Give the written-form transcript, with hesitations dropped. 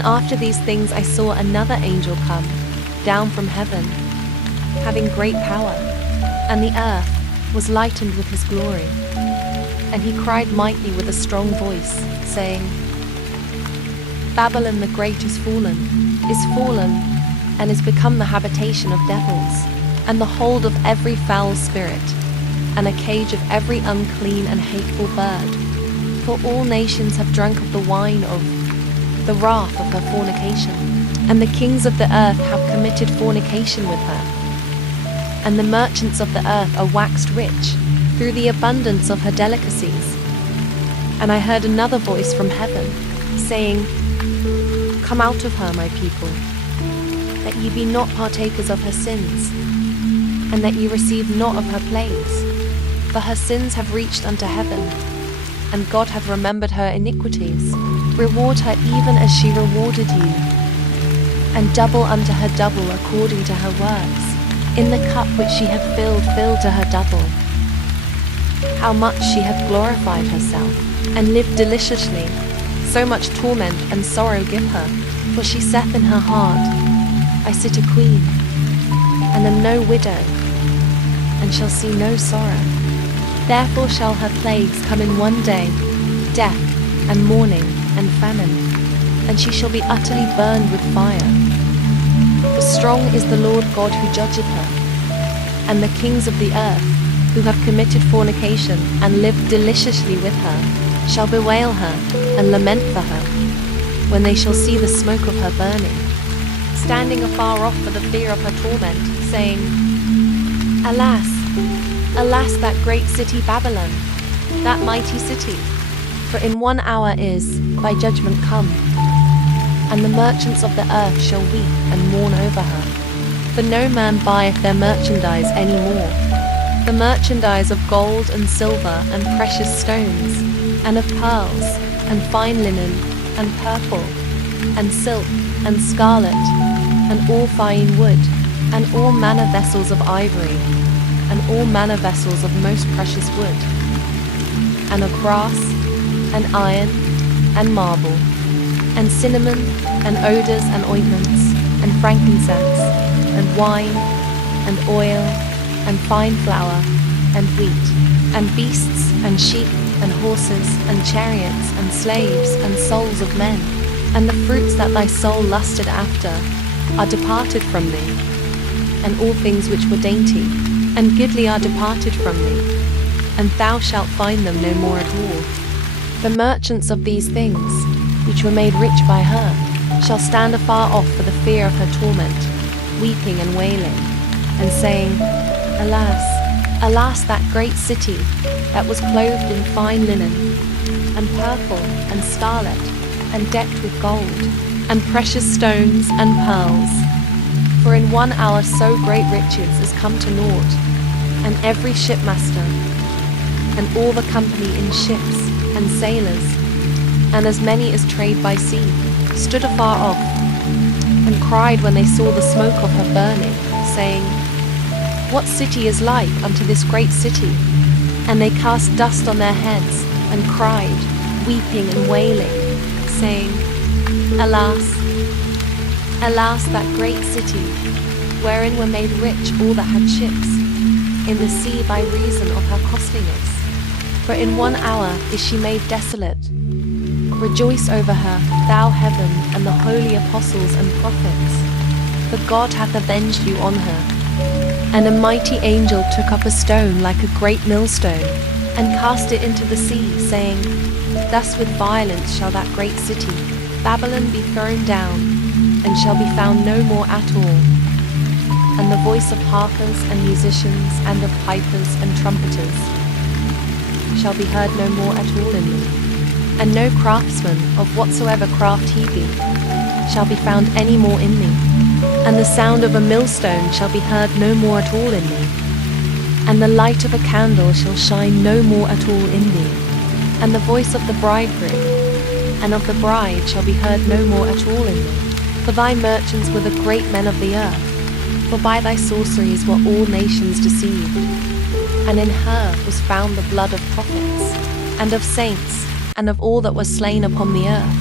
And after these things I saw another angel come down from heaven, having great power, and the earth was lightened with his glory. And he cried mightily with a strong voice, saying, Babylon the great is fallen, and is become the habitation of devils, and the hold of every foul spirit, and a cage of every unclean and hateful bird. For all nations have drunk of the wine of the wrath of her fornication, and the kings of the earth have committed fornication with her. And the merchants of the earth are waxed rich through the abundance of her delicacies. And I heard another voice from heaven, saying, Come out of her, my people, that ye be not partakers of her sins, and that ye receive not of her plagues. For her sins have reached unto heaven, and God hath remembered her iniquities. Reward her even as she rewarded you, and double unto her double according to her works. In the cup which she hath filled, fill to her double. How much she hath glorified herself, and lived deliciously, so much torment and sorrow give her. For she saith in her heart, I sit a queen, and am no widow, and shall see no sorrow. Therefore shall her plagues come in one day, death, and mourning, and famine, and she shall be utterly burned with fire. For strong is the Lord God who judgeth her, and the kings of the earth, who have committed fornication, and lived deliciously with her, shall bewail her, and lament for her, when they shall see the smoke of her burning, standing afar off for the fear of her torment, saying, Alas, alas, that great city Babylon, that mighty city! For in 1 hour is thy judgment come, and the merchants of the earth shall weep and mourn over her. For no man buyeth their merchandise any more, the merchandise of gold and silver and precious stones, and of pearls, and fine linen, and purple, and silk, and scarlet, and all fine wood, and all manner vessels of ivory, and all manner vessels of most precious wood, and of brass, and iron, and marble, and cinnamon, and odours, and ointments, and frankincense, and wine, and oil, and fine flour, and wheat, and beasts, and sheep, and horses, and chariots, and slaves, and souls of men. And the fruits that thy soul lusted after are departed from thee, and all things which were dainty and goodly are departed from thee, and thou shalt find them no more at all. The merchants of these things, which were made rich by her, shall stand afar off for the fear of her torment, weeping and wailing, and saying, Alas, alas, that great city, that was clothed in fine linen, and purple, and scarlet, and decked with gold, and precious stones, and pearls. For in 1 hour so great riches is come to naught, and every shipmaster, and all the company in ships, and sailors, and as many as trade by sea, stood afar off, and cried when they saw the smoke of her burning, saying, What city is like unto this great city? And they cast dust on their heads, and cried, weeping and wailing, saying, Alas, alas, that great city, wherein were made rich all that had ships, in the sea by reason of her costliness. For in 1 hour is she made desolate. Rejoice over her, thou heaven, and the holy apostles and prophets, for God hath avenged you on her. And a mighty angel took up a stone like a great millstone, and cast it into the sea, saying, Thus with violence shall that great city, Babylon, be thrown down, and shall be found no more at all. And the voice of harpers and musicians, and of pipers and trumpeters, shall be heard no more at all in me. And no craftsman, of whatsoever craft he be, shall be found any more in me. And the sound of a millstone shall be heard no more at all in me. And the light of a candle shall shine no more at all in thee. And the voice of the bridegroom and of the bride shall be heard no more at all in thee. For thy merchants were the great men of the earth, for by thy sorceries were all nations deceived. And in her was found the blood of prophets, and of saints, and of all that were slain upon the earth,